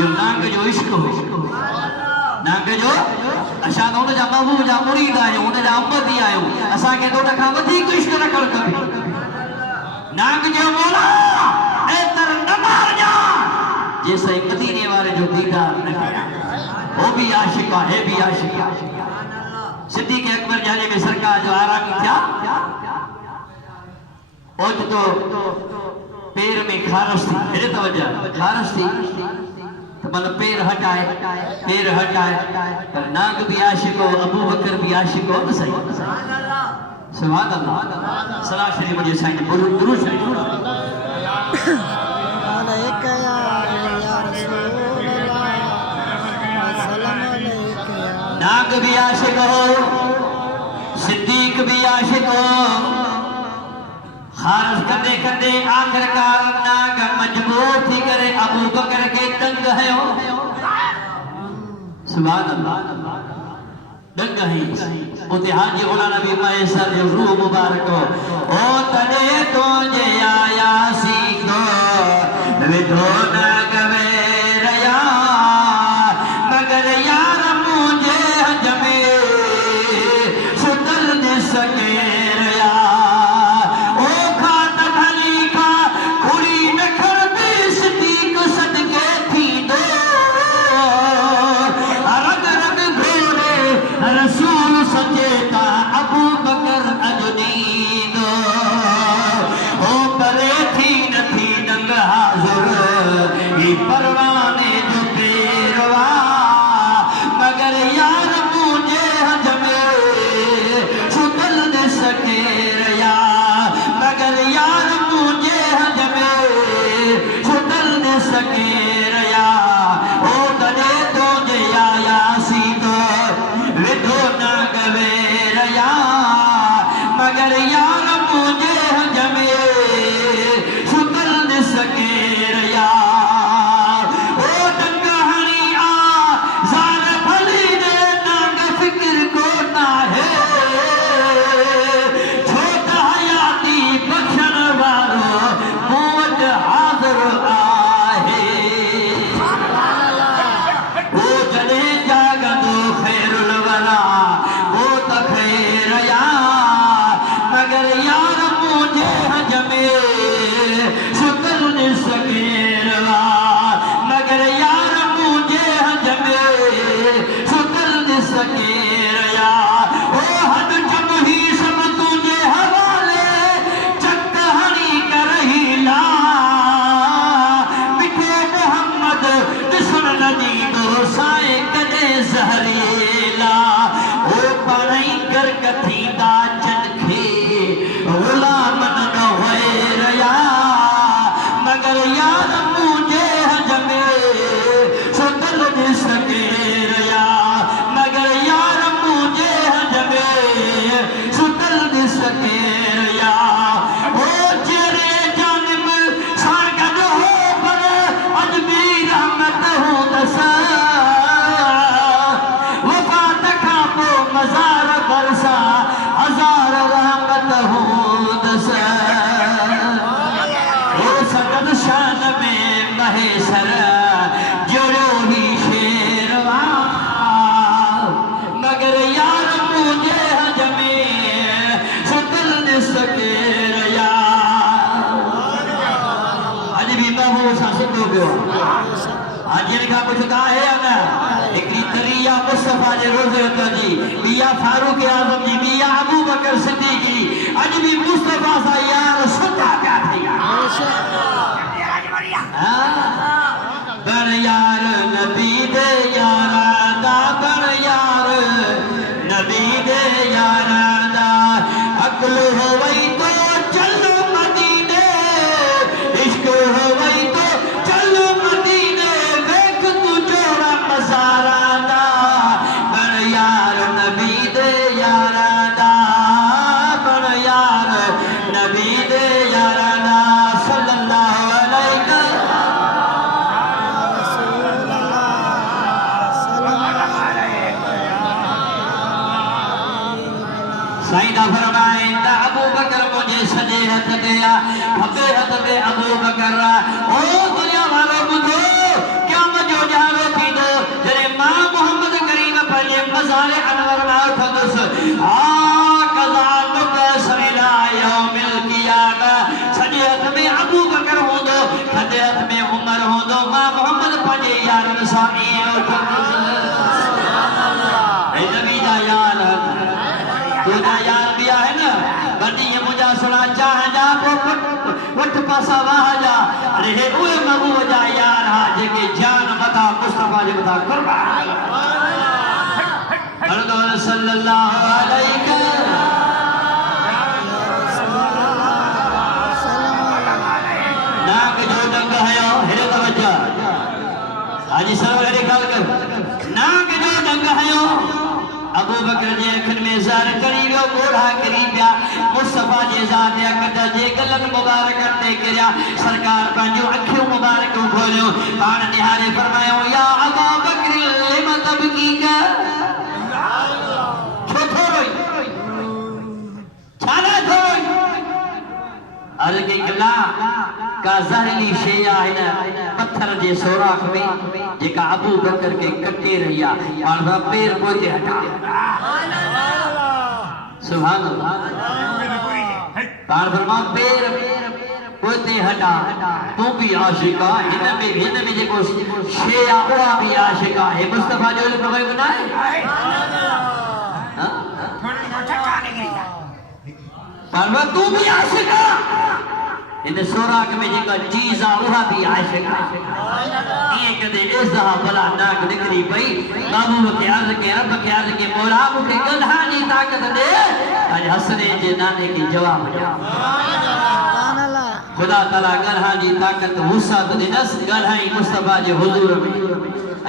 यो नांग जो इश्क हो नांग जो असां तो उन जा महबूब जा मुरीद आहियूं उन जा उम्मती आहियूं असां के तो खां वधीक इश्क रखण खपे नांग जो मौला ए तर न मार जा जैसे मदीने वाले जो दीदार न किया वो भी आशिक है भी आशिक सिद्दीक़ अकबर जाने में सरकार जो आरामी था ओज तो पैर में खारस थी मेरे तवज्जो खारस थी तो मतलब पैर हटाए पर नाग भी आशिक हो अबू बकर भी आशिक हो तो सही सुभान अल्लाह सलाह शरीफ मुझे साईं दुरूद शरीफ अलैका या रसूल अल्लाह सलाम अलैका नाग भी आशिक हो सिद्दीक भी आशिक हो खारस कंदे कंदे आखिरकार नाग मजबूर थी करे अबू बकर के दंग है हो सुभान अल्लाह दंग है उते हाजी गुलाम नबी मैसर जो रूह मुबारक हो ओ तने तो जे आया सी तो विधो नाग वेरया मगर यार मुझे हजमे सुतल न सके परवाने जो पेरवा मगर यार मुझे हजमे सुतल न सके रया मगर यार मुझे हजमे सुतल न सके रया ओ तने तो जे आया सी तो विधो न गवे रया मगर यार मुझे हजमे सुतल न सके रया मियां फारूक आजम जी मियां अबू बकर सिद्दीकी अज भी मुस्तफा सा यार सुता क्या थिया बर यार नबी दे यारा दा बर यार नबी दे यारा दा अकल होवई तो चलो मदीने इश्क होवई तो चलो मदीने देख तू जोड़ा मज़ारा दा बर यार नबी दे यारा दा बर यार नबी दे यारा दा सल्लल्लाहु अलैहि साईदा फरमाए ता अबू बकर मुझे सजे हथ दिया खबे हथ में अबू बकर ओ दुनिया वालों बुझो क्या मजो यार साई नबी दा यार तुझा यार दिया है ना बड़ी ये मुझा सुना चाह जा वट पासा वाह जा रहे उए महबूब जा यार हा जेके जान मता मुस्तफा जे मता कुर्बान हरदौर सल्लल्लाहु अलैहि नाक जो डंग है हेरे तवज्जो हाजी साहब हेरे ख्याल कर नाक जो डंग है अबू बकर जे अखन में ज़ार करी वियो बूढ़ा करी पिया मुस्तफा जे ज़ात अकद जे गलन मुबारक ते किरिया सरकार पंहिंजूं अखियूं मुबारक खोलियो पाण निहारे फरमायो या अबू बकर लिम तबकीका छो थो रोई छाला थो रोई अर्ज़ कई कला का ज़हरीली शइ आहे पत्थर जे सोराख में जेका अबू बकर के कटे रही पाण सां पेर पोइते हटा सुभान अल्लाह पाण फरमा पेर पोइते हटा तू भी आशिक आहे हिन में जेको शइ आहे उहा भी आशिक आहे मुस्तफा जो इल्म कोई न आहे पाण तू भी आशिक आहे इन सोराख में जेका चीज आ उहा भी आशिक ये कदे इज़हा भला नाक निकरी पई महबूब के अर्ज़ के रब के अर्ज़ के मौला मुखे गधा जी ताकत दे आज हसने जे नाने की जवाब ॾिया खुदा ताला गधा जी ताकत वुसअत ॾिनस गधाई मुस्तफा जे हुजूर में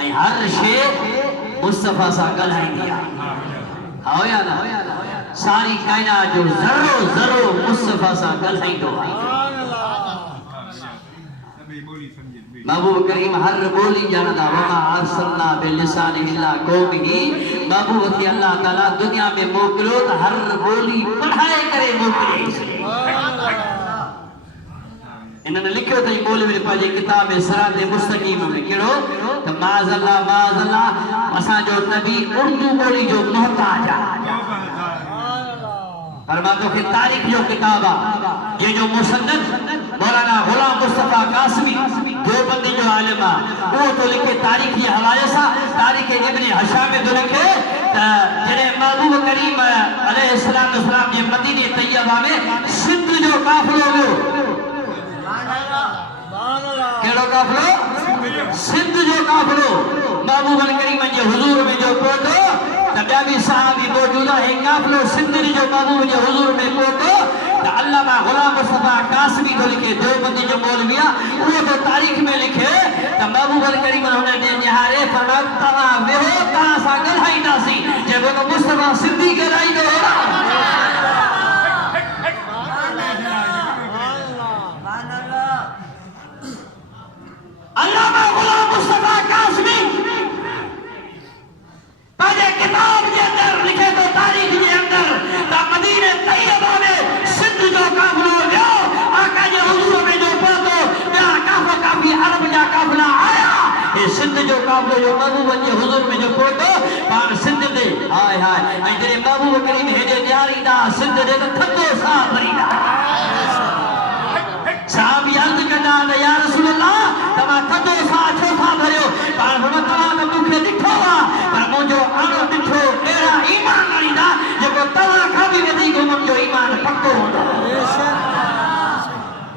ऐं हर शे मुस्तफा सा गधाईंदी आहे हो या ना सारी कायनात जो ज़रो ज़रो मुस्तफा सा गधाईंदो आहे महबूब करीम हर बोली जानदा वमा अरसलना बिलिसान इल्ला कौमिही महबूब के अल्लाह ताला दुनिया में मोकलो त हर बोली पढ़ाए करे मोकले इन्होंने लिखो थी मौलवी पंहिंजे किताब सिरात मुस्तकीम में कहिड़ो त माज़अल्लाह असां जो नबी उर्दू बोली जो मोहताज आहे पर मां तोखे तारीख़ जो किताब आहे जंहिंजो मुसन्नफ मौलाना गुलाम मुस्तफा कासमी देवबंदी जो आलिम आहे उहो तो लिखे तारीख़ जे हवाले सां तारीख़ इब्न हशाम में तो लिखे त जॾहिं महबूब करीम अलैहिस्सलाम जे मदीने तैयबा में सिंध जो काफ़िलो वियो कहिड़ो काफ़िलो सिंध जो काफ़िलो महबूब करीम जे हुजूर में जो पहुतो त ॿिया बि सहाबी मौजूद आहे काफ़िलो सिंध जो महबूब जे हुजूर में पहुतो त अल्लामा गुलाम मुस्तफा कासमी तो लिखे देवबंदी जो मौलवी आहे उहो तो तारीख़ में लिखे त महबूब करीम हुन ॾे निहारे फरमायो तव्हां वेहो तव्हां सां ॻाल्हाईंदासीं जेको त मुस्तफा सिंधी ॻाल्हाईंदो अल्लामा गुलाम मुस्तफा कासमी पंहिंजे किताब जे अंदर लिखे तो तारीख़ जे अंदर त मदीने तैयबा में सिंध जो काफ़िलो वियो आका जे हुजूर में जो पहुतो ॿिया काफ़ी अरब जा काफ़िला आया ये सिंध जो काफ़िलो जो महबूब जे हुजूर में जो पहुतो पाण सिंध ते हाय हाय ऐं जॾहिं महबूब करीम हेॾे ॾियारींदा सिंध ॾे त थधो साह भरींदा साहबी अर्ज़ कंदा त या रसूल अल्लाह तव्हां थधो साह छो था भरियो पाण फरमायो तव्हां त मूंखे ॾिठो आहे पर मुंहिंजो अणु ॾिठो अहिड़ा ईमान आणींदा जेको तव्हां खां बि वधीक मुंहिंजो ईमान पको हूंदो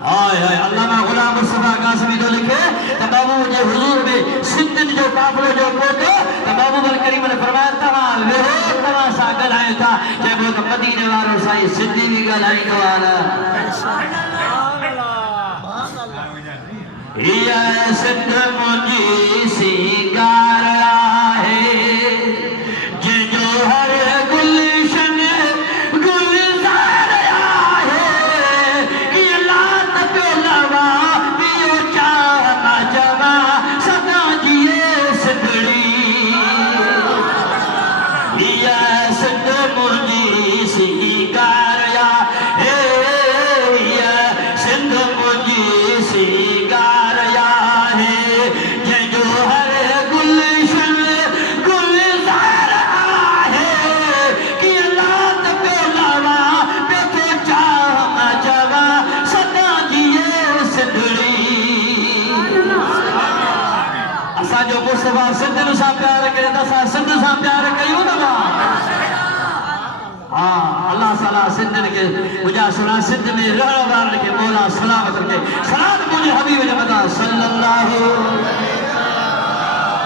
हाय हाय अल्लामा गुलाम मुस्तफा कासमी तो लिखे त महबूब जे हुजूर में सिंध जो काफ़िलो जो पहुतो त महबूब करीम ने फरमाया तव्हां वेहो तव्हां सां ॻाल्हायूं था चइबो त मदीने वारो साईं सिंधी बि ॻाल्हाईंदो आहे या सिंध मुंहिंजी सिंगार आहे जंहिंजो हर गुलशन गुलज़ार आहे इहा लात पियो लवा पियो चाह मां चवां सदा जिए सिंधड़ी या सिंध मुंहिंजी सिंगार आहे या सिंध मुंहिंजी सिंगार असा जो मुस्तफा सिंध सां प्यार करे त असां सिंध सां प्यार कयूं न हाँ अल्लाह ताला सिंधन के मुझा सुना सिंध में रहण वारन के मौला सलामत रखे सलाम मुझे हबीब जमदा सल्लल्लाहु